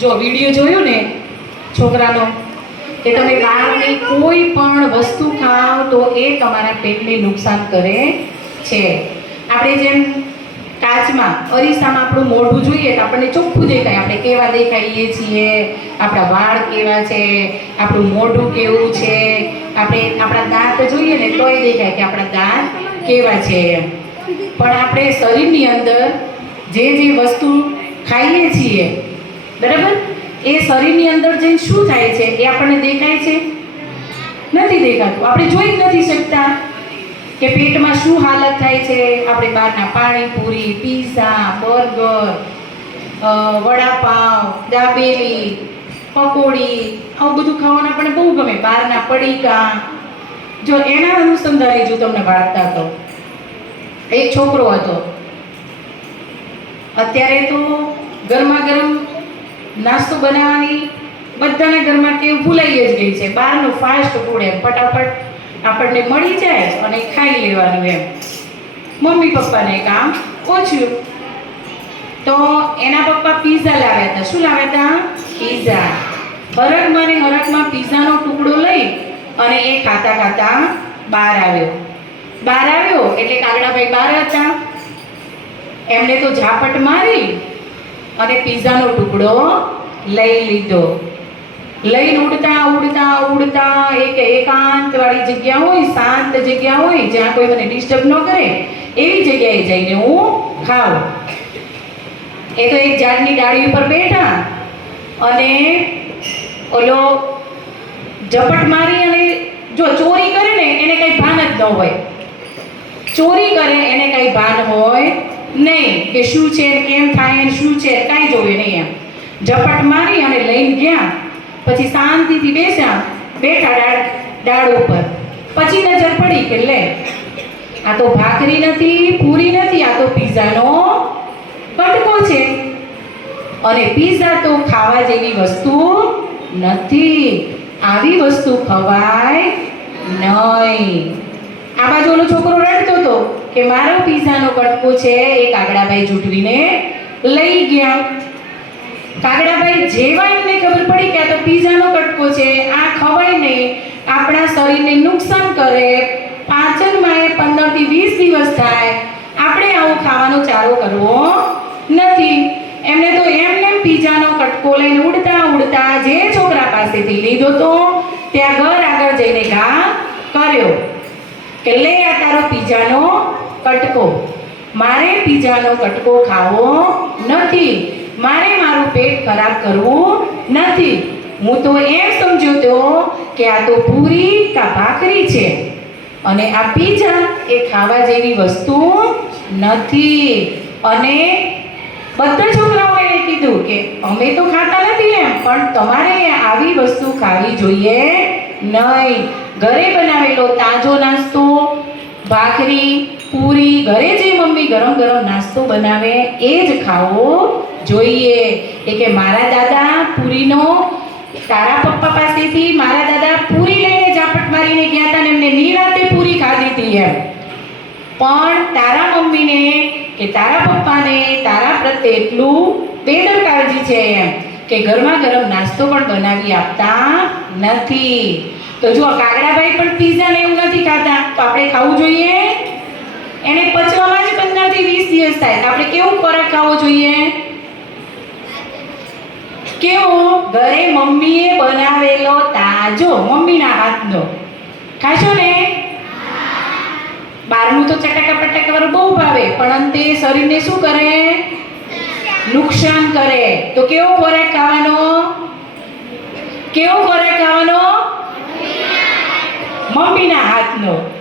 જો વીડિયો જોયો ને છોકરાનો, કે તમે બહારની કોઈ પણ વસ્તુ ખાઓ તો એ તમારા પેટને નુકસાન કરે છે. આપણે જેમ કાચમાં, અરીસામાં આપણું મોઢું જોઈએ તો આપણને ચોખ્ખું દેખાય. આપણે કેવા દેખાઈએ છીએ? આપણા વાળ કેવા છે? આપણું મોઢું કેવું છે? આપણે આપણા દાંત જોઈએ ને તોય દેખાય કે આપણા દાંત કેવા છે. પણ આપણે શરીરની અંદર જે જે વસ્તુ ખાઈએ છીએ બરાબર? એ શરીરની અંદર જઈને શું થાય છે? એ આપણને દેખાય છે? નથી દેખાતું. આપણે જોઈ જ નથી શકતા કે પેટમાં શું હાલત થાય છે. આપણે બહારના પાણીપુરી પીઝા, બર્ગર વડાપાવ, દાબેલી, પકોડી, આવું બધું ખાવાનું આપણને બહુ ગમે. બહારના પડીકા. જો એના અનુસંધાને જો તમને વાર્તા કહું. એક છોકરો હતો. અત્યારે તો ગરમા ગરમ નાસ્તો બનાવવાની બધાના ઘરમાં ટેવ ભૂલાઈ જ ગઈ છે. બહારનું ફાસ્ટ ફૂડ એમ. ફટાફટ આપણને મળી જાય અને ખાઈ લેવાનું એમ. મમ્મી પપ્પાને કામ ઓછું. તો એના પપ્પા પીઝા લાવ્યા હતા. શું લાવ્યા હતા? પીઝા હરકમાં ને હરકમાં પીઝાનો ટુકડો લઈ અને એ ખાતા ખાતા બહાર આવ્યો. બહાર આવ્યો એટલે કાગડાભાઈ બહાર હતા. એમને તો ઝાપટ મારી અને પીઝાનો ટુકડો લઈ લીધો. લઈને ઉડતા ઉડતા ઉડતા એક એકાંત વાળી જગ્યા હોય, શાંત જગ્યા હોય, જ્યાં કોઈ મને ડિસ્ટર્બ ન કરે, એવી જગ્યાએ જઈને હું ખાઉં. એ તો એક ઝાડની ડાળી ઉપર બેઠા અને ઓલો ઝપટ મારી અને જો ચોરી કરે ને, એને કઈ ભાન જ ન હોય. ચોરી કરે, એને કઈ ભાન નહીં, કે શું છે કેમ થાય શું છે કાંઈ જોવે નહીં એમ. ઝપટ મારી અને લઈને ગયા. પછી શાંતિથી બેસ્યા, બેઠા ડાળ ડાળ ઉપર. પછી નજર પડી કે લે, આ તો ભાખરી નથી, પૂરી નથી, આ તો પીઝાનો કટકો છે. અને પીઝા તો ખાવા જેવી વસ્તુ નથી. આવી વસ્તુ ખવાય નહીં. આ બાજુ છોકરો રડતો હતો કે મારો પીઝાનો કટકો છે એ કાગડાભાઈ જૂટવીને લઈ ગયા. કાગડાભાઈ જેવા એમને ખબર પડી કે આ તો પીઝાનો કટકો છે, આ ખવાય નહીં. આપણા શરીરને નુકસાન કરે. પાચનમાં એ પંદરથી વીસ દિવસ થાય. આપણે આવું ખાવાનો ચારો કરવો નથી. એમને તો એમને પીઝાનો કટકો લઈને ઉડતા ઉડતા જે છોકરા પાસેથી લીધો તો ત્યાં ઘર આગળ જઈને ઘા કર્યો કે લે આ તારો પીઝાનો કટકો. મારે પીઝાનો કટકો ખાવો નથી. મારે મારું પેટ ખરાબ કરવું નથી. હું તો એમ સમજ્યો તો કે આ તો પૂરી કા ભાખરી છે. અને આ પીઝા એ ખાવા જેવી વસ્તુ નથી. અને બધા છોકરાઓએ કીધું કે અમે તો ખાતા નથી એમ, પણ તમારે આવી વસ્તુ ખાવી જોઈએ નહીં. ઘરે બનાવેલો તાજો નાસ્તો, ભાખરી પૂરી ઘરે જે મમ્મી ગરમ ગરમ નાસ્તો બનાવે, એ જ ખાવો જોઈએ એ કે મારા દાદા પૂરીનો, તારા પપ્પા પાસેથી મારા દાદા પૂરી લઈને ઝાપટ મારીને ગયા હતા ને એમને નિરાતે પૂરી ખાધી હતી એમ. પણ તારા મમ્મીને કે તારા પપ્પાને તારા પ્રત્યે એટલું બેદરકાળજી છે એમ કે ગરમા ગરમ નાસ્તો પણ બનાવી આપતા નથી. તો જો કાગડાભાઈ પણ પીઝા ને એવું નથી ખાતા. તો આપણે ખાવું જોઈએ? એને પચવામાં જ પંદરથી વીસ દિવસ થાય. તો આપણે કેવું ખોરાક ખાવો જોઈએ? કેવો? ઘરે મમ્મીએ બનાવેલો તાજો. મમ્મીના હાથનો. ખાશો ને? બહારનું તો ચટાકા પટાકા વાળું બહુ ભાવે. પણ અંતે શરીરને શું કરે? નુકસાન કરે. તો કેવો ખોરાક ખાવાનો? કેવો ખોરાક ખાવાનો? મમ્મીના હાથનો.